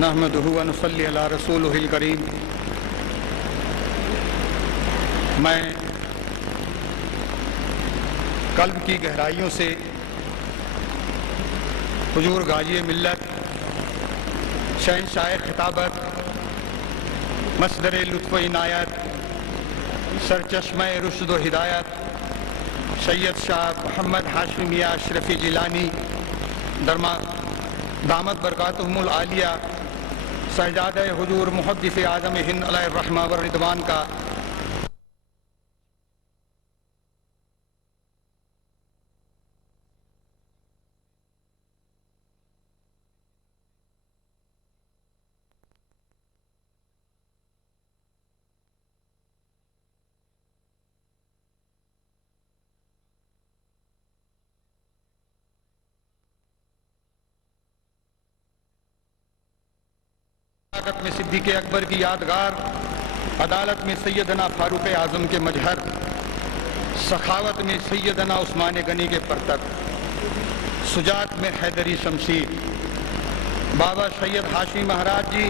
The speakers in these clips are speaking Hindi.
नहमदुहु व नुसल्ली अला रसूलिहिल करीम। मैं कल्ब की गहराइयों से हुजूर गाजी मिल्लत, शहंशाह खिताबत, मसदर लुत्फ़ इनायत, सरचश्मे रुश्द व हिदायत, सैयद शाह मोहम्मद हाशिम मियां अशरफी जिलानी दामत बरकातुहुमुल आलिया, शहजादे हुजूर मुहद्दिस आज़म हिंद अलैहि रहमा व रिदवान का में सिद्दीक़ अकबर की यादगार, अदालत में सैयदना फारूक आज़म के मजहर, सखावत में सैयदना उस्मान गनी के परतक, सुजात में हैदरी शमशीर, बाबा सैयद हाशिम महाराज जी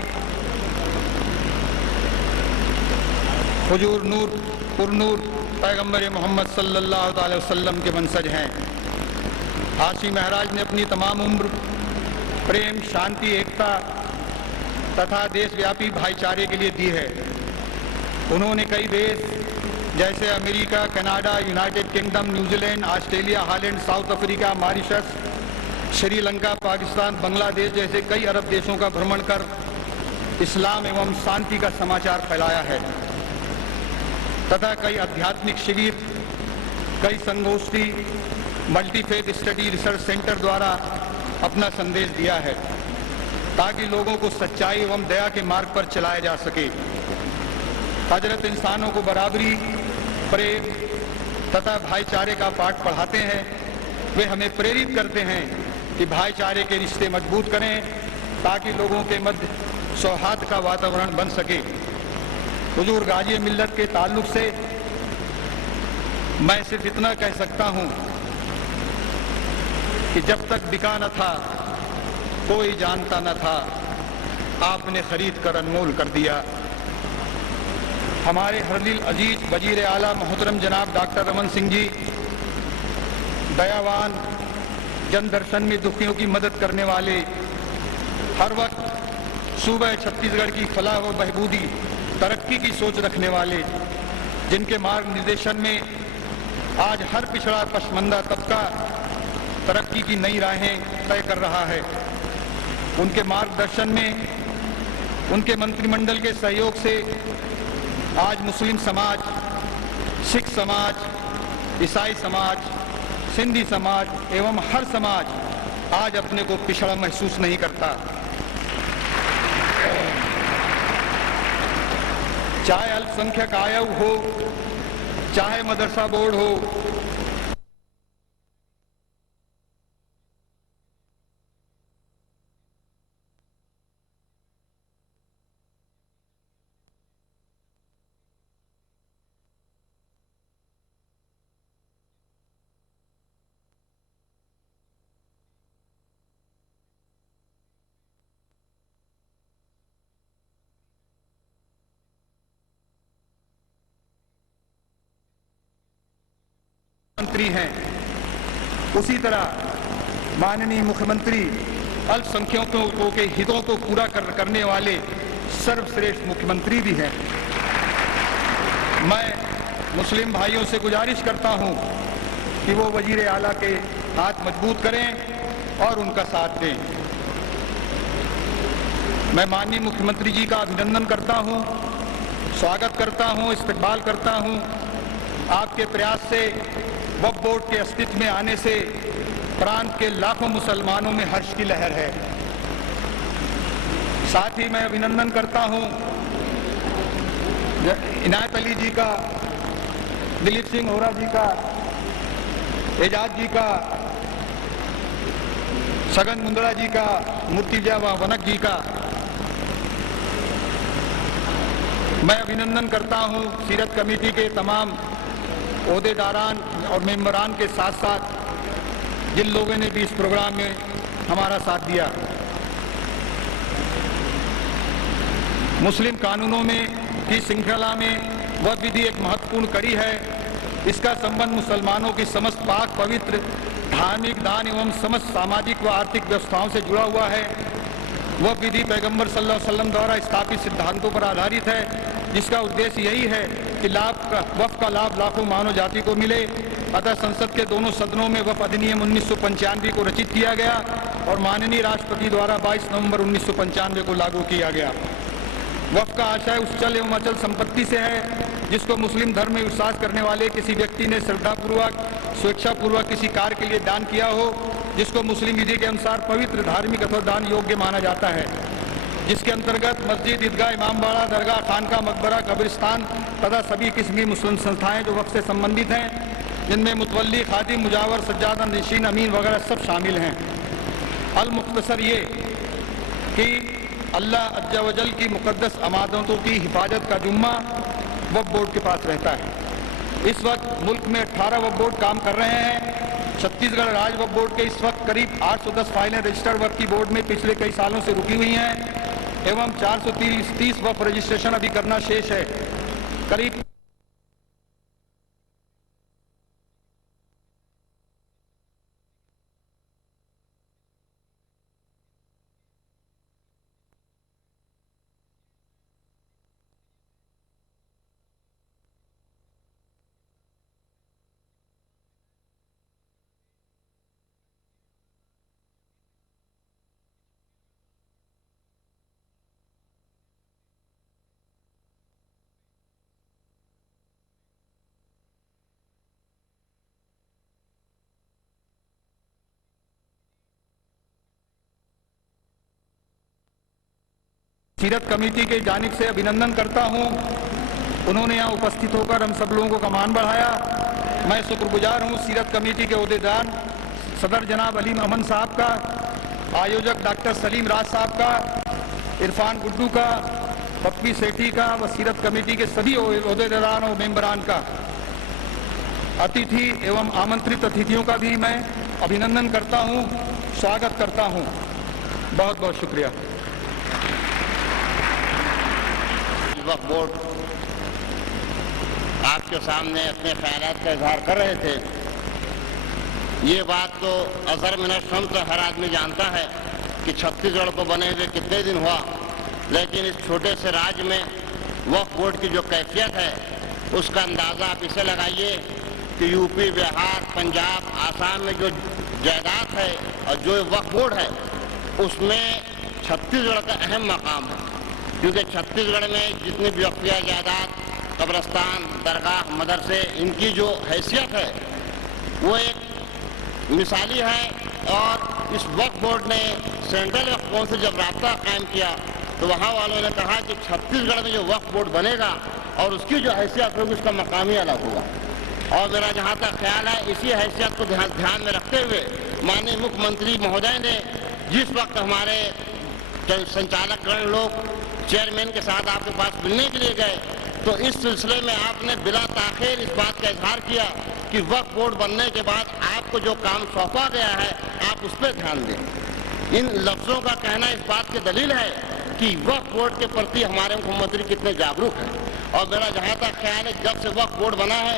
हुजूर नूर पुरनूर पैगम्बर मोहम्मद सल्लल्लाहु अलैहि वसल्लम के वंशज हैं। हाशिम महाराज ने अपनी तमाम उम्र प्रेम, शांति, एकता तथा देशव्यापी भाईचारे के लिए दी है। उन्होंने कई देश जैसे America, Canada, United kingdom, New Zealand, Australia, Holland, south Africa, Mauritius, Sri Lanka, Pakistan, Bangladesh जैसे कई अरब देशों का भ्रमण कर इस्लाम एवं शांति का समाचार फैलाया है तथा कई आध्यात्मिक शिविर, कई संगोष्ठी, मल्टीफेथ स्टडी रिसर्च सेंटर द्वारा अपना संदेश दिया है ताकि लोगों को सच्चाई एवं दया के मार्ग पर चलाया जा सके। हजरत इंसानों को बराबरी, प्रेम तथा भाईचारे का पाठ पढ़ाते हैं। वे हमें प्रेरित करते हैं कि भाईचारे के रिश्ते मजबूत करें ताकि लोगों के मध्य सौहार्द का वातावरण बन सके। हुजूर गाजी मिल्लत के ताल्लुक से मैं सिर्फ इतना कह सकता हूं कि जब तक बिका न था कोई जानता न था, आपने खरीद कर अनमोल कर दिया। हमारे हरदिल अजीज वजीर आला मोहतरम जनाब डॉक्टर रमन सिंह जी दयावान, जन दर्शन में दुखियों की मदद करने वाले, हर वक्त सूबे छत्तीसगढ़ की फलाह व बहबूदी, तरक्की की सोच रखने वाले, जिनके मार्ग निर्देशन में आज हर पिछड़ा पसमंदा तबका तरक्की की नई राहें तय कर रहा है। उनके मार्गदर्शन में, उनके मंत्रिमंडल के सहयोग से आज मुस्लिम समाज, सिख समाज, ईसाई समाज, सिंधी समाज एवं हर समाज आज अपने को पिछड़ा महसूस नहीं करता। चाहे अल्पसंख्यक आयु हो, चाहे मदरसा बोर्ड हो, मंत्री हैं, उसी तरह माननीय मुख्यमंत्री अल्पसंख्यकों के हितों को पूरा करने वाले सर्वश्रेष्ठ मुख्यमंत्री भी हैं। मैं मुस्लिम भाइयों से गुजारिश करता हूं कि वो वजीर आला के हाथ मजबूत करें और उनका साथ दें। मैं माननीय मुख्यमंत्री जी का अभिनंदन करता हूं, स्वागत करता हूं, इस्तकबाल करता हूं। आपके प्रयास से वक्फ बोर्ड के अस्तित्व में आने से प्रांत के लाखों मुसलमानों में हर्ष की लहर है। साथ ही मैं अभिनंदन करता हूं इनायत अली जी का, दिलीप सिंह होरा जी का, एजाज जी का, सगन मुंदड़ा जी का, मुर्तिजा वनक जी का। मैं अभिनंदन करता हूं सीरत कमेटी के तमाम ओहदेदारान और मेंबरान के साथ साथ जिन लोगों ने भी इस प्रोग्राम में हमारा साथ दिया। मुस्लिम कानूनों में की श्रृंखला में वक्फ विधि एक महत्वपूर्ण कड़ी है। इसका संबंध मुसलमानों की समस्त पाक पवित्र धार्मिक दान एवं समस्त सामाजिक व आर्थिक व्यवस्थाओं से जुड़ा हुआ है। वक्फ विधि पैगंबर सल्लल्लाहु अलैहि वसल्लम द्वारा स्थापित सिद्धांतों पर आधारित है, जिसका उद्देश्य यही है कि वक्फ का लाभ लाखों मानव जाति को मिले। अतः संसद के दोनों सदनों में वक्फ अधिनियम 1995 को रचित किया गया और माननीय राष्ट्रपति द्वारा 22 नवंबर 1995 को लागू किया गया। वक्फ का आशय उस चल एवं अचल संपत्ति से है जिसको मुस्लिम धर्म में विश्वास करने वाले किसी व्यक्ति ने श्रद्धापूर्वक स्वेच्छापूर्वक किसी कार्य के लिए दान किया हो, जिसको मुस्लिम विधि के अनुसार पवित्र धार्मिक अथवा दान योग्य माना जाता है, जिसके अंतर्गत मस्जिद, ईदगाह, इमामबाड़ा, दरगाह, खानका, मकबरा, कब्रिस्तान तथा सभी किस्म की मुस्लिम संस्थाएं जो वक्फ से संबंधित हैं, जिनमें मुतवल्ली, खादिम, मुजावर, सज्जादा, नशीन, अमीन वगैरह सब शामिल हैं। अल मुख्तसर ये कि अल्लाह अज्जा वजल की मुकद्दस अमानतों की हिफाजत का जुम्मा वक्फ बोर्ड के पास रहता है। इस वक्त मुल्क में 18 वक्फ बोर्ड काम कर रहे हैं। छत्तीसगढ़ राज्य वक्फ बोर्ड के इस वक्त करीब 810 फाइलें रजिस्टर्ड वक्फ की बोर्ड में पिछले कई सालों से रुकी हुई हैं एवं 430 वक्फ रजिस्ट्रेशन अभी करना शेष है। करीब सीरत कमेटी के जानिब से अभिनंदन करता हूं। उन्होंने यहां उपस्थित होकर हम सब लोगों का मान बढ़ाया। मैं शुक्रगुजार हूं सीरत कमेटी के ओहदेदार सदर जनाब अलीम अमन साहब का, आयोजक डॉक्टर सलीम राज साहब का, इरफान गुड्डू का, पप्पी सेठी का व सीरत कमेटी के सभी ओहदेदारों और मेंबरान का, अतिथि एवं आमंत्रित अतिथियों का भी मैं अभिनंदन करता हूं, स्वागत करता हूं। बहुत बहुत शुक्रिया। वक्फ बोर्ड आपके सामने अपने ख्यालात का इजहार कर रहे थे। ये बात तो अज़र मिनशम तो हर आदमी जानता है कि छत्तीसगढ़ को बने हुए कितने दिन हुआ, लेकिन इस छोटे से राज्य में वक्फ बोर्ड की जो कैफियत है उसका अंदाज़ा आप इसे लगाइए कि यूपी, बिहार, पंजाब, आसाम में जो जायदाद है और जो वक्फ बोर्ड है उसमें छत्तीसगढ़ का अहम मकाम है, क्योंकि छत्तीसगढ़ में जितनी भी वक्फिया जायदाद, कब्रस्तान, दरगाह, मदरसे, इनकी जो हैसियत है वो एक मिसाली है। और इस वक्फ बोर्ड ने सेंट्रल वक्फ बोर्ड से जब राब्ता कायम किया तो वहाँ वालों ने कहा कि छत्तीसगढ़ में जो वक्फ बोर्ड बनेगा और उसकी जो हैसियत होगी उसका मकाम ही अलग होगा। और मेरा जहाँ तक ख्याल है इसी हैसियत को ध्यान में रखते हुए माननीय मुख्यमंत्री महोदय ने जिस वक्त हमारे संचालक गण लोग चेयरमैन के साथ आपके पास मिलने के लिए गए तो इस सिलसिले में आपने बिला ताखिर इस बात का इजहार किया कि वक्फ बोर्ड बनने के बाद आपको जो काम सौंपा गया है आप उस पर ध्यान दें। इन लफ्ज़ों का कहना इस बात की दलील है कि वक्फ बोर्ड के प्रति हमारे मुख्यमंत्री कितने जागरूक हैं। और मेरा जहाँ तक ख्याल है जब से वक्फ बोर्ड बना है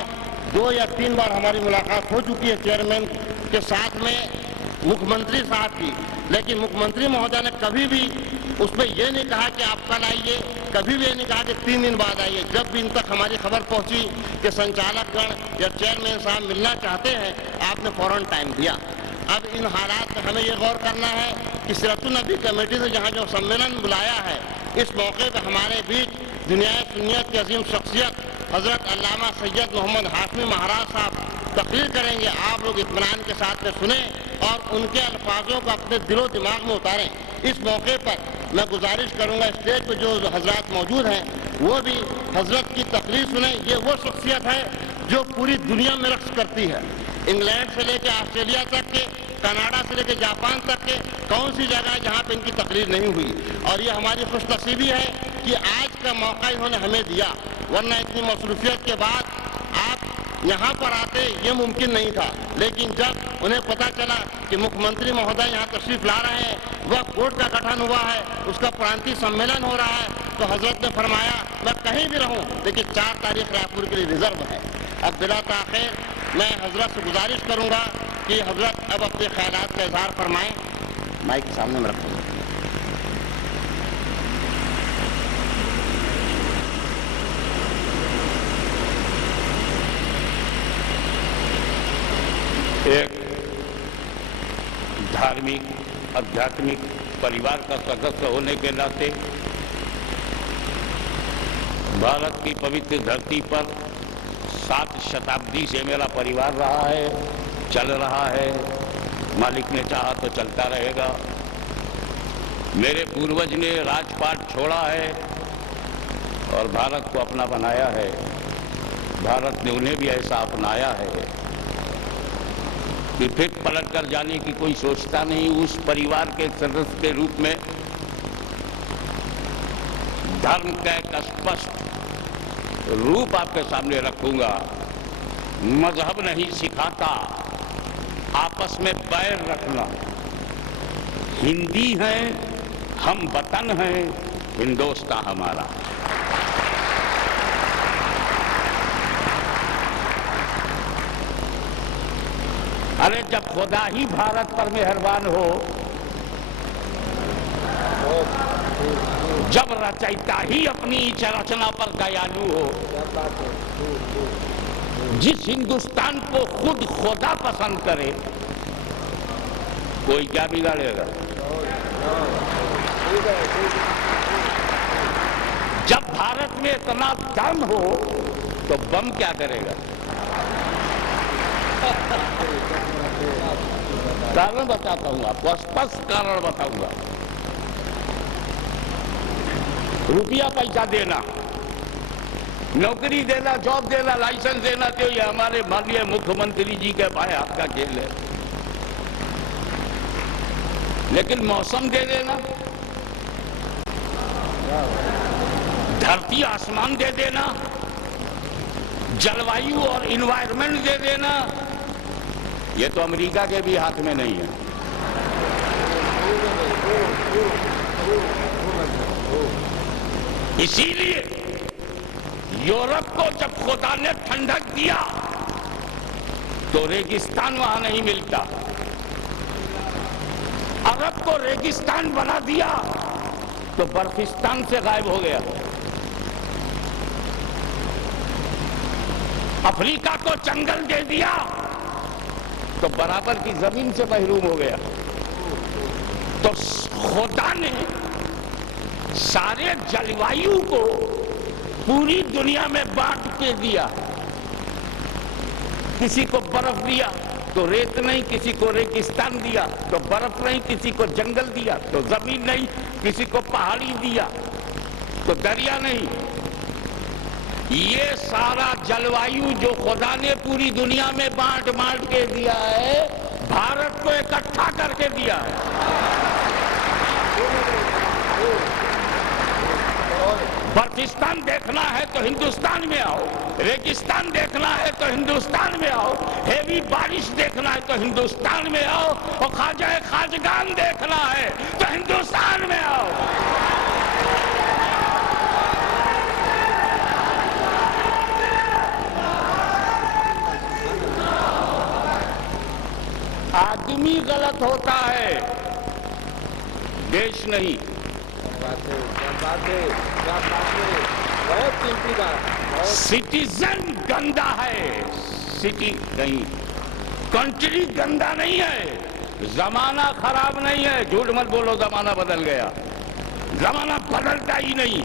2 या 3 बार हमारी मुलाकात हो चुकी है चेयरमैन के साथ में मुख्यमंत्री साहब की, लेकिन मुख्यमंत्री महोदय ने कभी भी उसमें यह नहीं कहा कि आप कल आइए, कभी भी ये नहीं कहा कि 3 दिन बाद आइए। जब भी इन तक हमारी खबर पहुंची कि संचालकगण या चेयरमैन साहब मिलना चाहते हैं आपने फौरन टाइम दिया। अब इन हालात में हमें ये गौर करना है कि सीरतुन नबी कमेटी ने जहाँ जो सम्मेलन बुलाया है इस मौके पर हमारे बीच दुनिया सुन्नियत की अजीम शख्सियत हज़रत अल्लामा सैयद मोहम्मद हाशमी महाराज साहब तकरीर करेंगे। आप लोग इत्मीनान के साथ में सुने और उनके अल्फाजों को अपने दिलो दिमाग में उतारें। इस मौके पर मैं गुजारिश करूंगा स्टेज पर जो हजरात मौजूद हैं वो भी हजरत की तकरीर सुने। ये वो शख्सियत है जो पूरी दुनिया में रक्स करती है, इंग्लैंड से लेकर ऑस्ट्रेलिया तक के, कनाडा से लेकर जापान तक के कौन सी जगह जहाँ पे इनकी तकरीर नहीं हुई। और ये हमारी खुशनसीबी है कि आज का मौका इन्होंने हमें दिया, वरना इतनी मसरूफियत के बाद आप यहाँ पर आते ये मुमकिन नहीं था, लेकिन जब उन्हें पता चला कि मुख्यमंत्री महोदय यहाँ तशरीफ ला रहे हैं, वह कोर्ट का गठन हुआ है, उसका प्रांतीय सम्मेलन हो रहा है, तो हजरत ने फरमाया मैं कहीं भी रहूं लेकिन 4 तारीख रायपुर के लिए रिजर्व है। अब बिला ताखिर मैं हजरत से गुजारिश करूंगा कि हजरत अब अपने ख्यालात का इजहार फरमाएं। माइक सामने में रखूंगा। एक धार्मिक आध्यात्मिक परिवार का सदस्य होने के नाते भारत की पवित्र धरती पर 7 शताब्दी से मेरा परिवार रहा है, चल रहा है, मालिक ने चाहा तो चलता रहेगा। मेरे पूर्वज ने राजपाट छोड़ा है और भारत को अपना बनाया है, भारत ने उन्हें भी ऐसा अपनाया है कि फिर पलट कर जाने की कोई सोचता नहीं। उस परिवार के सदस्य के रूप में धर्म का एक स्पष्ट रूप आपके सामने रखूंगा। मजहब नहीं सिखाता आपस में बैर रखना। हिंदी है, हम वतन हैं, हिंदुस्तान हमारा। अरे जब खुदा ही भारत पर मेहरबान हो, जब रचयिता ही अपनी रचना पर दयालु हो, जिस हिंदुस्तान को खुद खुदा पसंद करे, कोई क्या बिगाड़ेगा? जब भारत में इतना दम हो तो बम क्या करेगा? कारण बताता हूं आपको, स्पष्ट कारण बताऊंगा। रुपया पैसा देना, नौकरी देना, जॉब देना, लाइसेंस देना, तो ये हमारे माननीय मुख्यमंत्री जी के भाई आपका खेल है। लेकिन मौसम दे देना, धरती आसमान दे देना, जलवायु और इन्वायरमेंट दे देना, ये तो अमेरिका के भी हाथ में नहीं है। इसीलिए यूरोप को जब खुदा ने ठंडक दिया तो रेगिस्तान वहां नहीं मिलता। अरब को रेगिस्तान बना दिया तो बर्फिस्तान से गायब हो गया। अफ्रीका को जंगल दे दिया तो बराबर की जमीन से महरूम हो गया। तो खुदा ने सारे जलवायु को पूरी दुनिया में बांट के दिया। किसी को बर्फ दिया तो रेत नहीं, किसी को रेगिस्तान दिया तो बर्फ नहीं, किसी को जंगल दिया तो जमीन नहीं, किसी को पहाड़ी दिया तो दरिया नहीं। ये सारा जलवायु जो खुदा ने पूरी दुनिया में बांट बांट के दिया है, भारत को इकट्ठा करके दिया है। बर्फिस्तान देखना है तो हिंदुस्तान में आओ, रेगिस्तान देखना है तो हिंदुस्तान में आओ, हेवी बारिश देखना है तो हिंदुस्तान में आओ, और ख्वाजा खाजगान देखना है तो हिंदुस्तान में आओ। आदमी गलत होता है, देश नहीं। सिटीजन गंदा है, सिटी नहीं। कंट्री गंदा नहीं है, जमाना खराब नहीं है। झूठ मत बोलो, जमाना बदल गया। जमाना बदलता ही नहीं,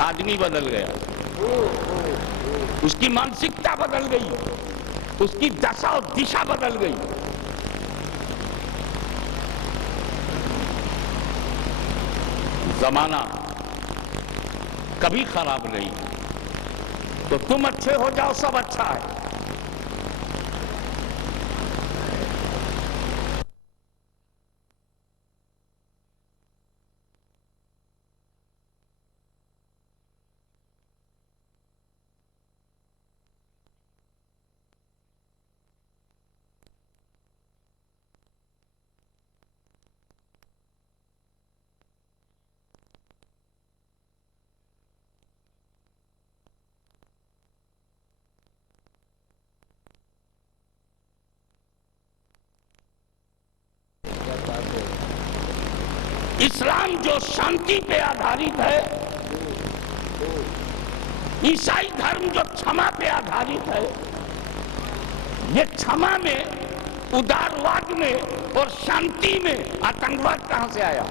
आदमी बदल गया। उसकी मानसिकता बदल गई, उसकी दशा और दिशा बदल गई। जमाना कभी खराब नहीं, तो तुम अच्छे हो जाओ, सब अच्छा है। इस्लाम जो शांति पे आधारित है, ईसाई धर्म जो क्षमा पे आधारित है, ये क्षमा में, उदारवाद में और शांति में आतंकवाद कहां से आया?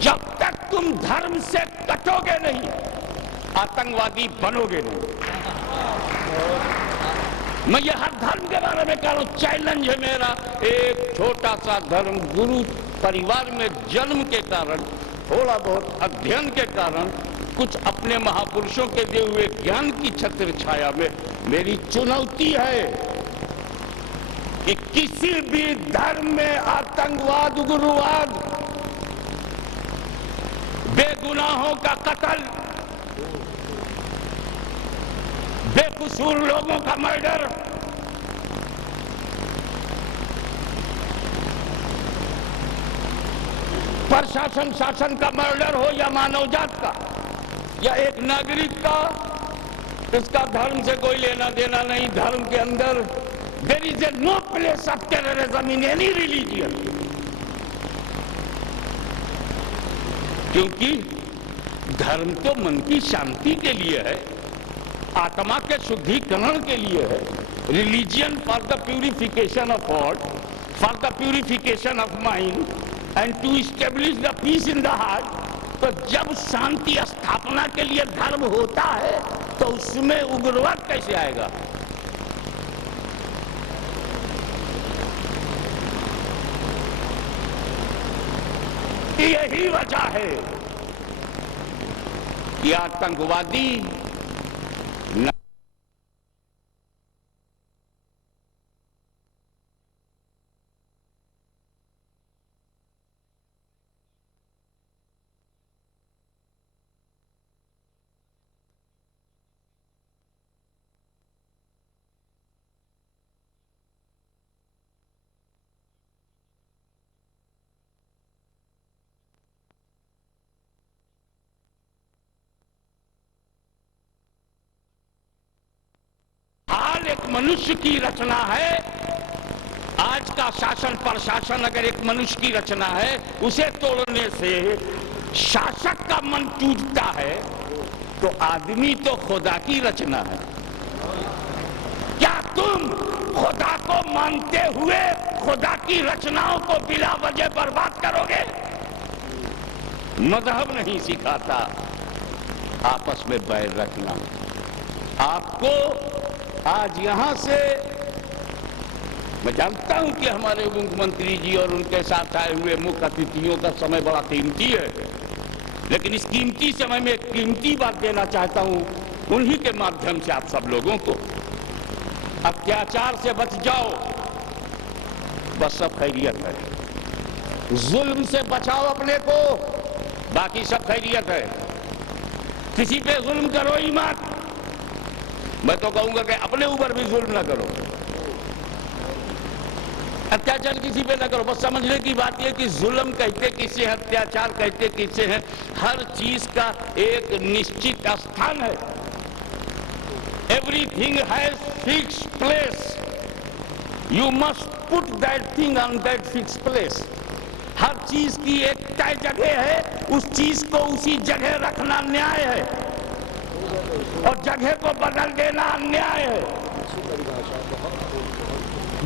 जब तक तुम धर्म से कटोगे नहीं, आतंकवादी बनोगे नहीं। मैं ये हर धर्म के बारे में कह रहा हूं, चैलेंज है मेरा। एक छोटा सा धर्म, गुरु परिवार में जन्म के कारण, थोड़ा बहुत अध्ययन के कारण, कुछ अपने महापुरुषों के दिए हुए ज्ञान की छत्र छाया में मेरी चुनौती है कि किसी भी धर्म में आतंकवाद, उग्रवाद, बेगुनाहों का कत्ल, बेकसूर लोगों का मर्डर, प्रशासन शासन का मर्डर हो या मानवजात का या एक नागरिक का, इसका धर्म से कोई लेना देना नहीं। धर्म के अंदर there is a no place of terrorism in any religion, क्योंकि धर्म तो मन की शांति के लिए है, आत्मा के शुद्धिकरण के लिए है। Religion for the purification of thought, for the purification of mind and to establish the peace in the heart. तो जब शांति स्थापना के लिए धर्म होता है तो उसमें उग्रवाद कैसे आएगा? यही वजह है कि आतंकवादी हाल एक मनुष्य की रचना है। आज का शासन प्रशासन अगर एक मनुष्य की रचना है, उसे तोड़ने से शासक का मन टूटता है, तो आदमी तो खुदा की रचना है। क्या तुम खुदा को मानते हुए खुदा की रचनाओं को बिला वजह बर्बाद करोगे? मजहब नहीं सिखाता आपस में बैर रखना। आपको आज यहां से, मैं जानता हूं कि हमारे मुख्यमंत्री जी और उनके साथ आए हुए मुख्य अतिथियों का समय बड़ा कीमती है, लेकिन इस कीमती समय में एक कीमती बात देना चाहता हूं उन्हीं के माध्यम से आप सब लोगों को। अत्याचार से बच जाओ, बस सब खैरियत है। जुल्म से बचाओ अपने को, बाकी सब खैरियत है। किसी पे जुल्म करो ही मत। मैं तो कहूंगा कि अपने ऊपर भी जुल्म न करो, अत्याचार किसी पे न करो। बस समझने की बात यह कि जुल्म कहते किसे हैं, अत्याचार कहते किसे हैं। हर चीज का एक निश्चित स्थान है। Everything has fix place, you must put that thing on that fix place. हर चीज की एक तय जगह है, उस चीज को उसी जगह रखना न्याय है और जगह को बदल देना अन्याय है।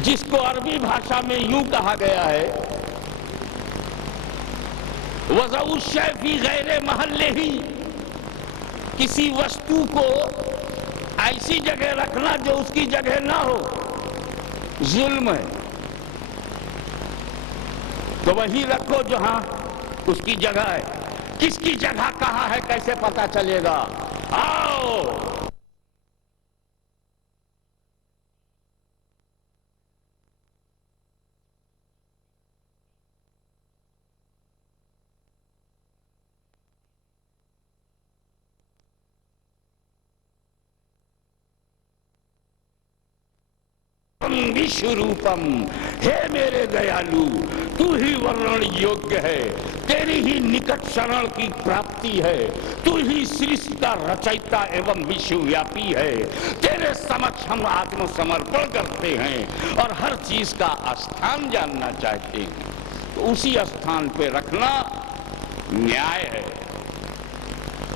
जिसको अरबी भाषा में यूं कहा गया है, वज़उ शै फी गैरे महल्ले ही, किसी वस्तु को ऐसी जगह रखना जो उसकी जगह ना हो, जुल्म है। तो वही रखो जहां उसकी जगह है। किसकी जगह कहां है कैसे पता चलेगा? आओ विश्वरूपम, हे मेरे दयालु तू ही वर्णन योग्य है, तेरी ही निकट शरण की प्राप्ति है, तू ही सृष्टि का रचयिता एवं विश्वव्यापी है। तेरे समक्ष हम आत्मसमर्पण करते हैं और हर चीज का स्थान जानना चाहते हैं, तो उसी स्थान पे रखना न्याय है।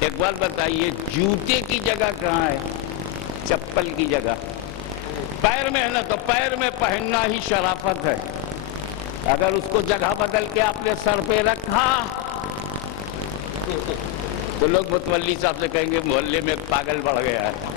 एक बात बताइए, जूते की जगह कहाँ है? चप्पल की जगह पैर में है ना, तो पैर में पहनना ही शराफत है। अगर उसको जगह बदल के आपने सर पे रखा तो लोग मुतवल्ली साहब से कहेंगे मोहल्ले में पागल बढ़ गया है।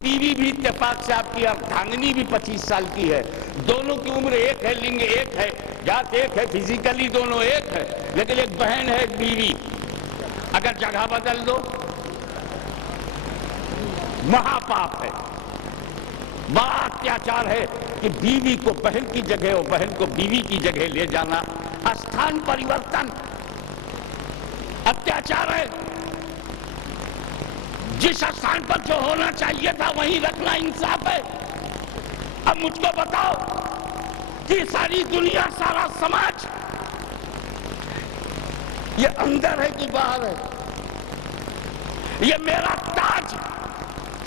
बीवी भी इत्तेफाक से आपकी अर्धांगिनी भी 25 साल की है, दोनों की उम्र एक है, लिंग एक है, जात एक है, फिजिकली दोनों एक है, लेकिन एक बहन है, एक बीवी। अगर जगह बदल दो महापाप है, बड़ा अत्याचार है कि बीवी को बहन की जगह और बहन को बीवी की जगह ले जाना स्थान परिवर्तन अत्याचार है। जिस स्थान पर जो होना चाहिए था वहीं रखना इंसाफ है। अब मुझको बताओ कि सारी दुनिया, सारा समाज ये अंदर है कि बाहर है? ये मेरा ताज,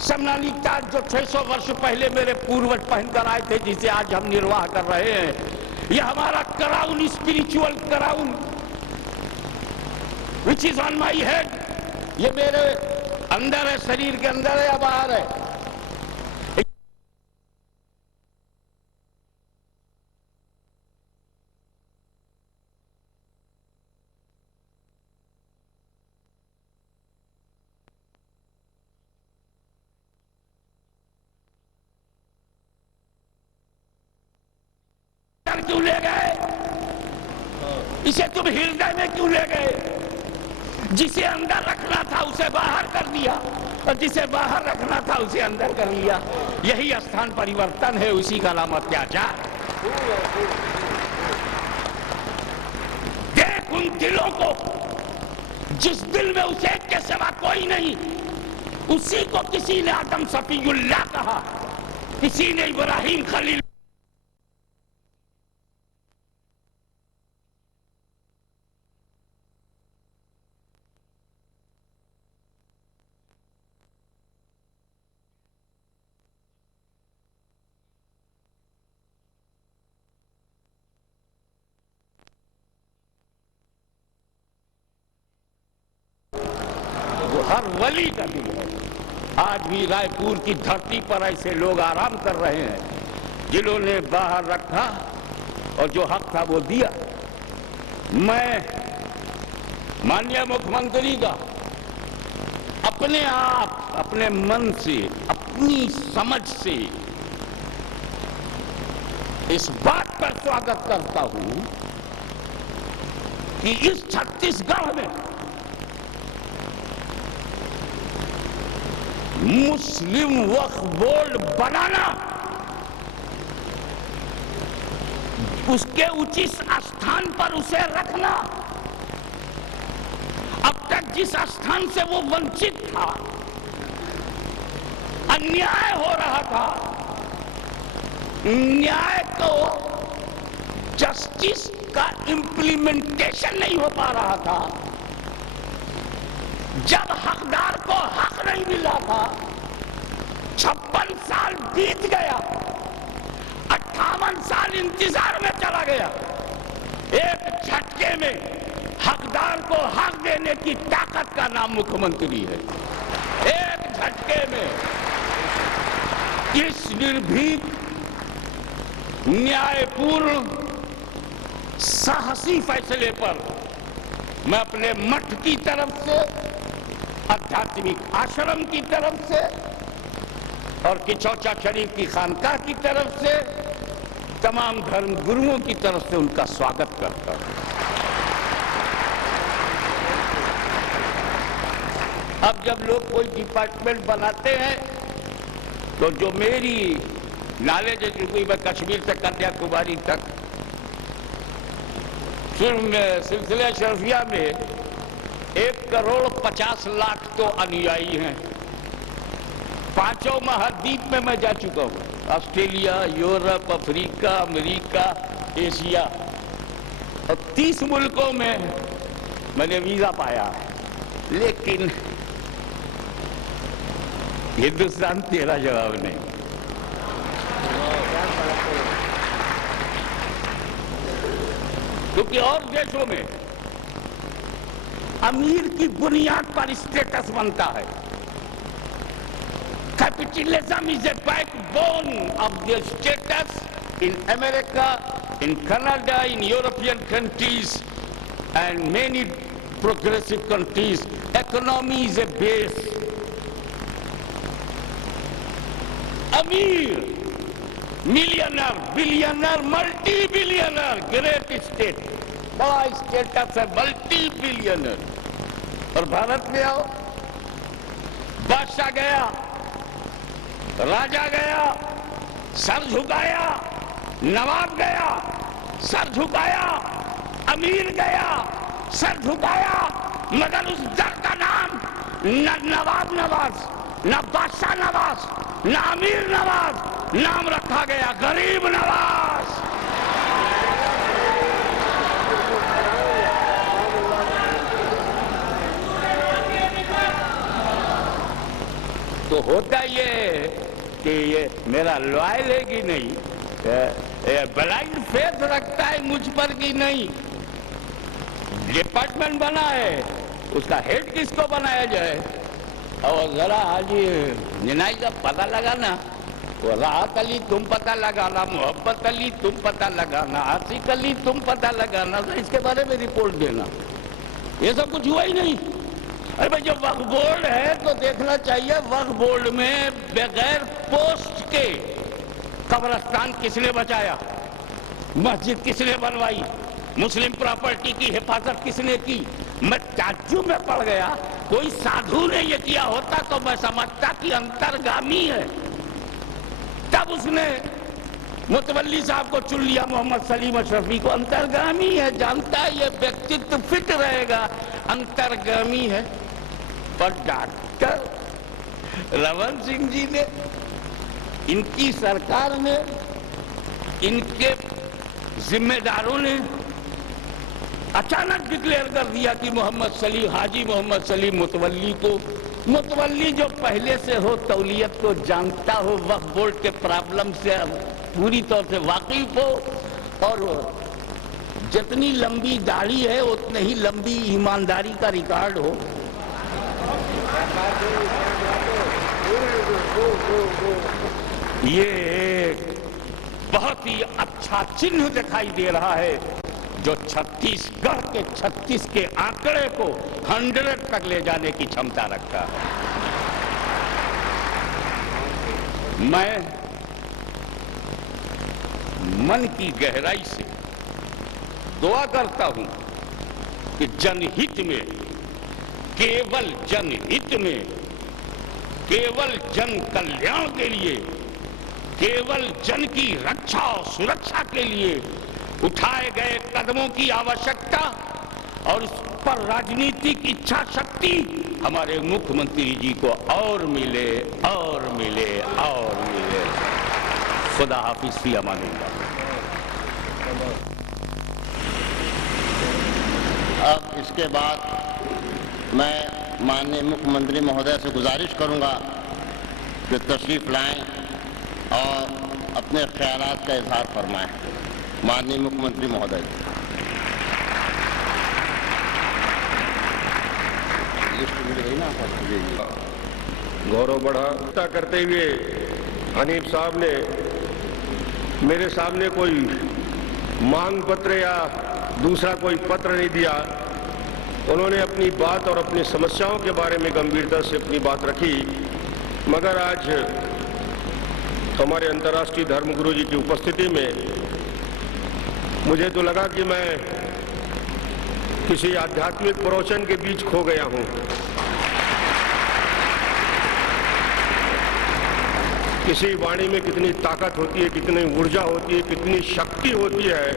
समनाली ताज जो 600 वर्ष पहले मेरे पूर्वज पहनकर आए थे, जिसे आज हम निर्वाह कर रहे हैं, ये हमारा crown, spiritual crown which is on my head, ये मेरे अंदर है, शरीर के अंदर है या बाहर है? क्यों ले गए? इसे तुम हृदय में क्यों ले गए? जिसे अंदर रखना था उसे बाहर कर दिया, और जिसे बाहर रखना था उसे अंदर कर लिया। यही स्थान परिवर्तन है, उसी का नाम अत्याचार। देख उन दिलों को जिस दिल में उसे के सिवा कोई नहीं, उसी को किसी ने आदम सफीउल्लाह कहा, किसी ने इब्राहिम खलील। हर वली का दिल है। आज भी रायपुर की धरती पर ऐसे लोग आराम कर रहे हैं जिन्होंने बाहर रखा और जो हक था वो दिया। मैं माननीय मुख्यमंत्री का अपने आप, अपने मन से, अपनी समझ से इस बात पर स्वागत करता हूं कि इस छत्तीसगढ़ में मुस्लिम वक्फ बोर्ड बनाना, उसके उचित स्थान पर उसे रखना, अब तक जिस स्थान से वो वंचित था, अन्याय हो रहा था, न्याय को, जस्टिस का इम्प्लीमेंटेशन नहीं हो पा रहा था, जब हकदार को हक नहीं मिला था, 56 साल बीत गया, 58 साल इंतजार में चला गया, एक झटके में हकदार को हक देने की ताकत का नाम मुख्यमंत्री है। एक झटके में इस निर्भीक, न्यायपूर्ण, साहसी फैसले पर मैं अपने मठ की तरफ से, आध्यात्मिक आश्रम की तरफ से और किचौचा शरीफ की खानकाह की तरफ से, तमाम धर्म गुरुओं की तरफ से उनका स्वागत करता हूं। अब जब लोग कोई डिपार्टमेंट बनाते हैं तो जो मेरी नॉलेज है, क्योंकि मैं कश्मीर से कन्याकुमारी तक सिलसिले शर्फिया में 1,50,00,000 तो अनुयायी हैं। 5 महाद्वीप में मैं जा चुका हूँ, Australia, Europe, Africa, America, Asia, और 30 मुल्कों में मैंने वीजा पाया है। लेकिन हिंदुस्तान तेरा जवाब नहीं। क्योंकि और देशों में अमीर की बुनियाद पर स्टेटस बनता है। Capitalism is a backbone of the status in America, in Canada, in European countries and many progressive countries. Economy is a base. अमीर, millionaire, billionaire, multi billionaire, great state, बड़ा स्टेटस है, मल्टी बिलियनर। और भारत में आओ, बादशाह गया, राजा गया, सर झुकाया, नवाब गया, सर झुकाया, अमीर गया, सर झुकाया, मगर उस दर का नाम न नवाब नवाज, न बादशाह नवाज, न अमीर नवाज, नाम रखा गया गरीब नवाज। तो होता ये कि ये मेरा लॉयल है कि नहीं, ब्लाइंड फेथ रखता है मुझ पर कि नहीं। डिपार्टमेंट बना है, उसका हेड किसको बनाया जाए, और जरा हाजी निनाई का पता लगाना, वो राहत अली तुम पता लगाना, मोहब्बत अली तुम पता लगाना, आसिफ अली तुम पता लगाना, तो इसके बारे में रिपोर्ट देना। ये सब कुछ हुआ ही नहीं। अरे भाई, जब वक्फ बोर्ड है तो देखना चाहिए वक्फ बोर्ड में बगैर पोस्ट के कब्रिस्तान किसने बचाया, मस्जिद किसने बनवाई, मुस्लिम प्रॉपर्टी की हिफाजत किसने की। मैं ताज्जुब में पड़ गया। कोई साधु ने ये किया होता तो मैं समझता कि अंतर्गामी है। तब उसने मुतवल्ली साहब को चुन लिया, मोहम्मद सलीम अशरफी को। अंतर्गामी है, जानता है ये व्यक्तित्व फिट रहेगा, अंतर्गामी है। पर डॉक्टर रमन सिंह जी ने, इनकी सरकार ने, इनके जिम्मेदारों ने अचानक डिक्लेयर कर दिया कि मोहम्मद सलीम, हाजी मोहम्मद सलीम मुतवल्ली को, मुतवल्ली जो पहले से हो, तौलियत को जानता हो, वक्फ बोर्ड के प्रॉब्लम से पूरी तौर से वाकिफ हो, और जितनी लंबी दाढ़ी है उतनी ही लंबी ईमानदारी का रिकॉर्ड हो। ये बहुत ही अच्छा चिन्ह दिखाई दे रहा है जो छत्तीसगढ़ के 36 के आंकड़े को 100 तक ले जाने की क्षमता रखता है। मैं मन की गहराई से दुआ करता हूं कि जनहित में, केवल जनहित में, केवल जन कल्याण के लिए, केवल जन की रक्षा और सुरक्षा के लिए उठाए गए कदमों की आवश्यकता और उस पर राजनीतिक इच्छा शक्ति हमारे मुख्यमंत्री जी को और मिले और मिले और मिले। खुदा हाफिज, फी अमानिल्लाह। अब इसके बाद मैं माननीय मुख्यमंत्री महोदय से गुजारिश करूंगा कि तशरीफ लाएं और अपने ख्यालात का इजहार फरमाएं। माननीय मुख्यमंत्री महोदय। गौरव बढ़ा करते हुए हनीफ साहब ने मेरे सामने कोई मांग पत्र या दूसरा कोई पत्र नहीं दिया। उन्होंने अपनी बात और अपनी समस्याओं के बारे में गंभीरता से अपनी बात रखी, मगर आज हमारे अंतर्राष्ट्रीय धर्मगुरु जी की उपस्थिति में मुझे तो लगा कि मैं किसी आध्यात्मिक प्रवचन के बीच खो गया हूं। किसी वाणी में कितनी ताकत होती है, कितनी ऊर्जा होती है, कितनी शक्ति होती है।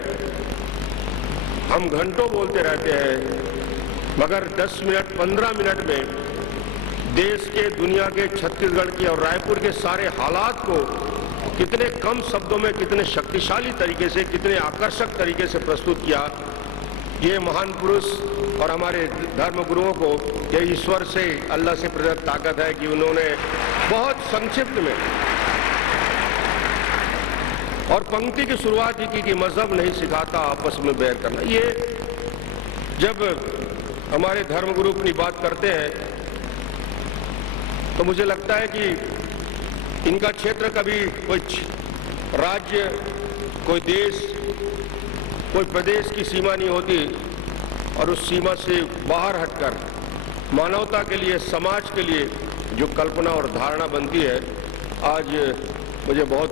हम घंटों बोलते रहते हैं, मगर 10 मिनट 15 मिनट में देश के, दुनिया के, छत्तीसगढ़ के और रायपुर के सारे हालात को कितने कम शब्दों में, कितने शक्तिशाली तरीके से, कितने आकर्षक तरीके से प्रस्तुत किया। ये महान पुरुष और हमारे धर्म गुरुओं को ये ईश्वर से, अल्लाह से प्रदत्त ताकत है कि उन्होंने बहुत संक्षिप्त में और पंक्ति की शुरुआत ही की कि मजहब नहीं सिखाता आपस में बैर करना। ये जब हमारे धर्मगुरु अपनी बात करते हैं तो मुझे लगता है कि इनका क्षेत्र कभी कोई राज्य, कोई देश, कोई प्रदेश की सीमा नहीं होती और उस सीमा से बाहर हटकर मानवता के लिए, समाज के लिए जो कल्पना और धारणा बनती है। आज मुझे बहुत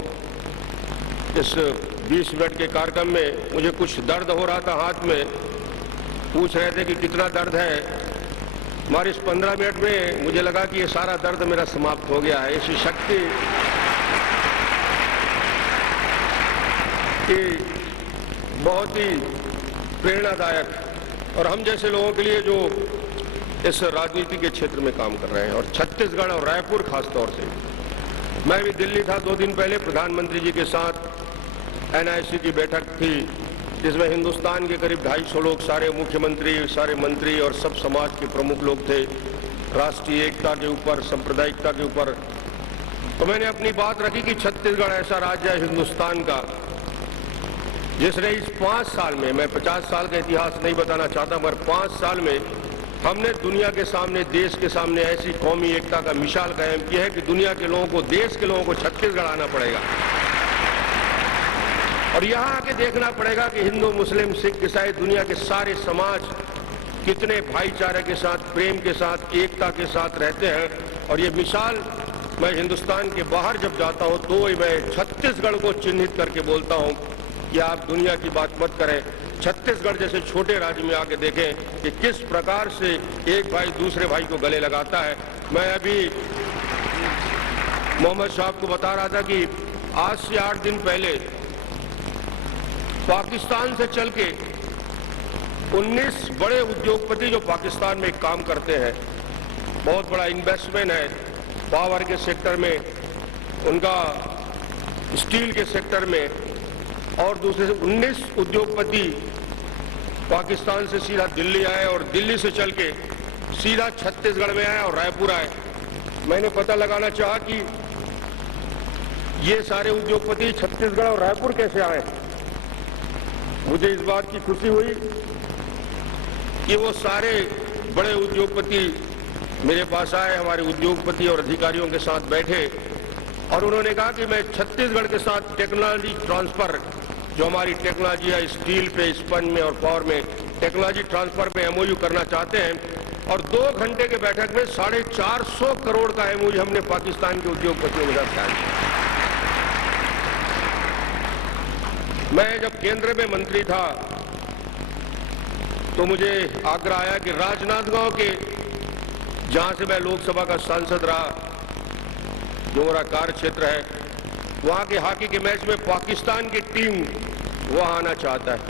इस 20 मिनट के कार्यक्रम में मुझे कुछ दर्द हो रहा था हाथ में, पूछ रहे थे कि कितना दर्द है। हमारे इस 15 मिनट में मुझे लगा कि ये सारा दर्द मेरा समाप्त हो गया है। ऐसी शक्ति कि बहुत ही प्रेरणादायक और हम जैसे लोगों के लिए जो इस राजनीति के क्षेत्र में काम कर रहे हैं, और छत्तीसगढ़ और रायपुर खास तौर से। मैं भी दिल्ली था 2 दिन पहले, प्रधानमंत्री जी के साथ NIC की बैठक थी जिसमें हिंदुस्तान के करीब 250 लोग, सारे मुख्यमंत्री, सारे मंत्री और सब समाज के प्रमुख लोग थे, राष्ट्रीय एकता के ऊपर, सांप्रदायिकता के ऊपर। तो मैंने अपनी बात रखी कि छत्तीसगढ़ ऐसा राज्य है हिंदुस्तान का जिसने इस 5 साल में, मैं 50 साल का इतिहास नहीं बताना चाहता, मगर 5 साल में हमने दुनिया के सामने, देश के सामने ऐसी कौमी एकता का मिसाल कायम की है कि दुनिया के लोगों को, देश के लोगों को छत्तीसगढ़ आना पड़ेगा और यहाँ आके देखना पड़ेगा कि हिंदू, मुस्लिम, सिख, ईसाई, दुनिया के सारे समाज कितने भाईचारे के साथ, प्रेम के साथ, एकता के साथ रहते हैं। और ये मिसाल मैं हिंदुस्तान के बाहर जब जाता हूँ तो मैं छत्तीसगढ़ को चिन्हित करके बोलता हूँ कि आप दुनिया की बात मत करें, छत्तीसगढ़ जैसे छोटे राज्य में आके देखें कि किस प्रकार से एक भाई दूसरे भाई को गले लगाता है। मैं अभी मोहम्मद साहब को बता रहा था कि आज से 8 दिन पहले पाकिस्तान से चल के 19 बड़े उद्योगपति जो पाकिस्तान में काम करते हैं, बहुत बड़ा इन्वेस्टमेंट है पावर के सेक्टर में, उनका स्टील के सेक्टर में, और दूसरे 19 उद्योगपति पाकिस्तान से सीधा दिल्ली आए और दिल्ली से चल के सीधा छत्तीसगढ़ में आए और रायपुर आए। मैंने पता लगाना चाहा कि ये सारे उद्योगपति छत्तीसगढ़ और रायपुर कैसे आए। मुझे इस बात की खुशी हुई कि वो सारे बड़े उद्योगपति मेरे पास आए, हमारे उद्योगपति और अधिकारियों के साथ बैठे और उन्होंने कहा कि मैं छत्तीसगढ़ के साथ टेक्नोलॉजी ट्रांसफर, जो हमारी टेक्नोलॉजी है स्टील पे, स्पंज में और पावर में, टेक्नोलॉजी ट्रांसफर पे MOU करना चाहते हैं। और 2 घंटे के बैठक में 450 करोड़ का MOU हमने पाकिस्तान के उद्योगपतियों के साथ किया। मैं जब केंद्र में मंत्री था तो मुझे आग्रह आया कि राजनांदगांव के, जहां से मैं लोकसभा का सांसद रहा, जो मेरा कार्य क्षेत्र है, वहां के हॉकी के मैच में पाकिस्तान की टीम वहां आना चाहता है।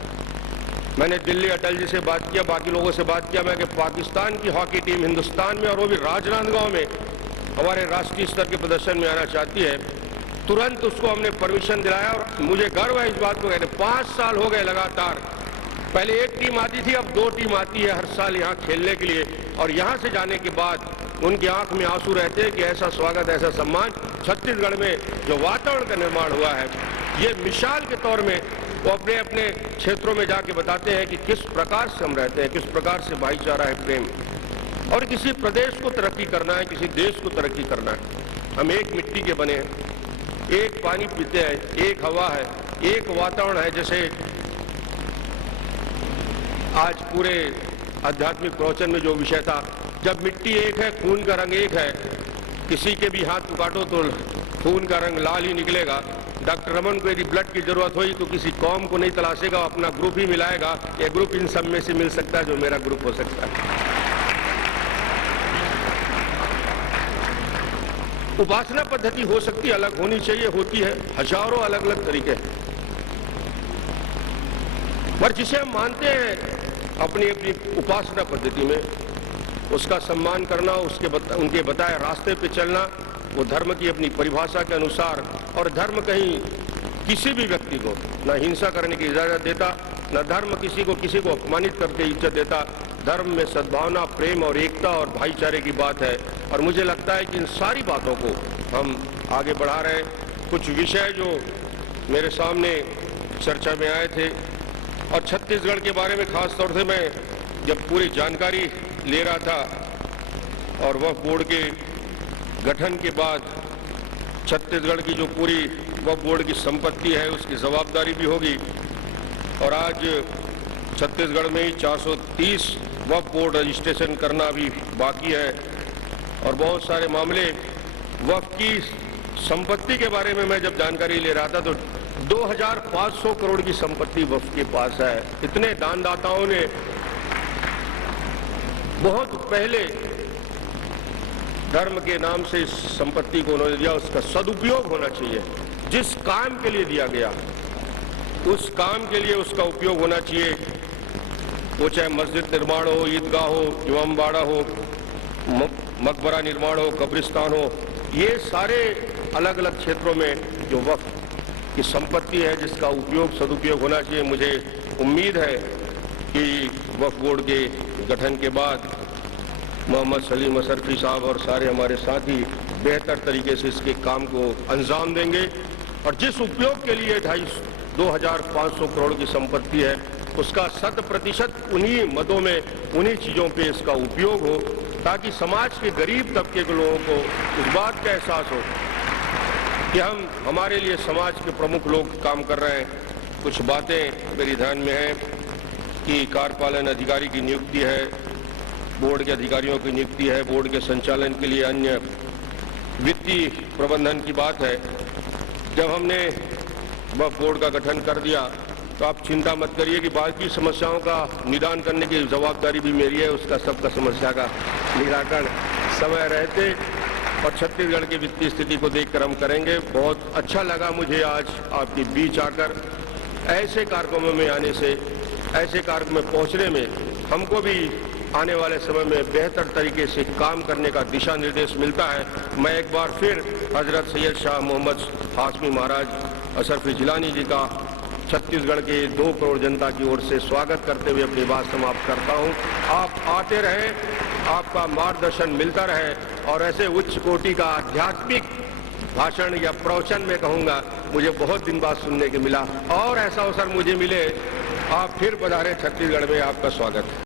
मैंने दिल्ली अटल जी से बात किया, बाकी लोगों से बात किया, मैं कि पाकिस्तान की हॉकी टीम हिंदुस्तान में और वो भी राजनांदगांव में हमारे राष्ट्रीय स्तर के प्रदर्शन में आना चाहती है। तुरंत उसको हमने परमिशन दिलाया और मुझे गर्व है इस बात को कहने, 5 साल हो गए लगातार। पहले 1 टीम आती थी, अब 2 टीम आती है हर साल यहाँ खेलने के लिए। और यहाँ से जाने के बाद उनकी आंख में आंसू रहते हैं कि ऐसा स्वागत, ऐसा सम्मान छत्तीसगढ़ में जो वातावरण का निर्माण हुआ है, ये मिसाल के तौर में वो अपने अपने क्षेत्रों में जाके बताते हैं कि किस प्रकार से हम रहते हैं, किस प्रकार से भाईचारा है, प्रेम। और किसी प्रदेश को तरक्की करना है, किसी देश को तरक्की करना है। हम एक मिट्टी के बने हैं, एक पानी पीते हैं, एक हवा है, एक वातावरण है। जैसे आज पूरे आध्यात्मिक प्रवचन में जो विषय था, जब मिट्टी एक है, खून का रंग एक है, किसी के भी हाथ को काटो तो खून का रंग लाल ही निकलेगा। डॉक्टर रमन को यदि ब्लड की जरूरत हुई तो किसी कौम को नहीं तलाशेगा, अपना ग्रुप ही मिलाएगा। यह ग्रुप इन सब में से मिल सकता है जो मेरा ग्रुप हो सकता है। उपासना पद्धति हो सकती है, अलग होनी चाहिए, होती है, हजारों अलग अलग तरीके हैं, पर जिसे हम मानते हैं अपनी अपनी उपासना पद्धति में, उसका सम्मान करना, उनके बताए रास्ते पे चलना, वो धर्म की अपनी परिभाषा के अनुसार। और धर्म कहीं किसी भी व्यक्ति को न हिंसा करने की इजाजत देता, न धर्म किसी को अपमानित करके इज्जत देता। धर्म में सद्भावना, प्रेम और एकता और भाईचारे की बात है, और मुझे लगता है कि इन सारी बातों को हम आगे बढ़ा रहे हैं। कुछ विषय जो मेरे सामने चर्चा में आए थे, और छत्तीसगढ़ के बारे में खास तौर से मैं जब पूरी जानकारी ले रहा था, और वक्फ बोर्ड के गठन के बाद छत्तीसगढ़ की जो पूरी वक्फ बोर्ड की संपत्ति है उसकी जवाबदारी भी होगी, और आज छत्तीसगढ़ में ही 430 वक्फ बोर्ड रजिस्ट्रेशन करना भी बाकी है, और बहुत सारे मामले वक्फ की संपत्ति के बारे में मैं जब जानकारी ले रहा था तो 2500 करोड़ की संपत्ति वक्फ के पास है। इतने दानदाताओं ने बहुत पहले धर्म के नाम से इस संपत्ति को उन्होंने दिया, उसका सदुपयोग होना चाहिए। जिस काम के लिए दिया गया उस काम के लिए उसका उपयोग होना चाहिए, वो चाहे मस्जिद निर्माण हो, ईदगाह हो, इमामबाड़ा हो, मकबरा निर्माण हो, कब्रिस्तान हो, ये सारे अलग अलग क्षेत्रों में जो वक्फ की संपत्ति है जिसका उपयोग सदुपयोग होना चाहिए। मुझे उम्मीद है कि वक्फ बोर्ड के गठन के बाद मोहम्मद सलीम असरफी साहब और सारे हमारे साथी बेहतर तरीके से इसके काम को अंजाम देंगे, और जिस उपयोग के लिए 2500 करोड़ की संपत्ति है उसका 100% उन्हीं मदों में, उन्हीं चीज़ों पे इसका उपयोग हो, ताकि समाज के गरीब तबके के लोगों को इस बात का एहसास हो कि हमारे लिए समाज के प्रमुख लोग काम कर रहे हैं। कुछ बातें मेरी ध्यान में है कि कार्यपालन अधिकारी की नियुक्ति है, बोर्ड के अधिकारियों की नियुक्ति है, बोर्ड के संचालन के लिए अन्य वित्तीय प्रबंधन की बात है। जब हमने वक्फ बोर्ड का गठन कर दिया तो आप चिंता मत करिए कि बाकी समस्याओं का निदान करने की जवाबदारी भी मेरी है, उसका सबका समस्या का निराकरण समय रहते और छत्तीसगढ़ की वित्तीय स्थिति को देखकर हम करेंगे। बहुत अच्छा लगा मुझे आज आपके बीच आकर, ऐसे कार्यक्रमों में आने से, ऐसे कार्यक्रम में पहुंचने में हमको भी आने वाले समय में बेहतर तरीके से काम करने का दिशा निर्देश मिलता है। मैं एक बार फिर हजरत सैयद शाह मोहम्मद हाशमी महाराज असरफी जिलानी जी का छत्तीसगढ़ के 2 करोड़ जनता की ओर से स्वागत करते हुए अपनी बात समाप्त करता हूं। आप आते रहें, आपका मार्गदर्शन मिलता रहे, और ऐसे उच्च कोटि का आध्यात्मिक भाषण या प्रवचन में कहूंगा मुझे बहुत दिन बाद सुनने के मिला, और ऐसा अवसर मुझे मिले, आप फिर पधारें छत्तीसगढ़ में, आपका स्वागत है।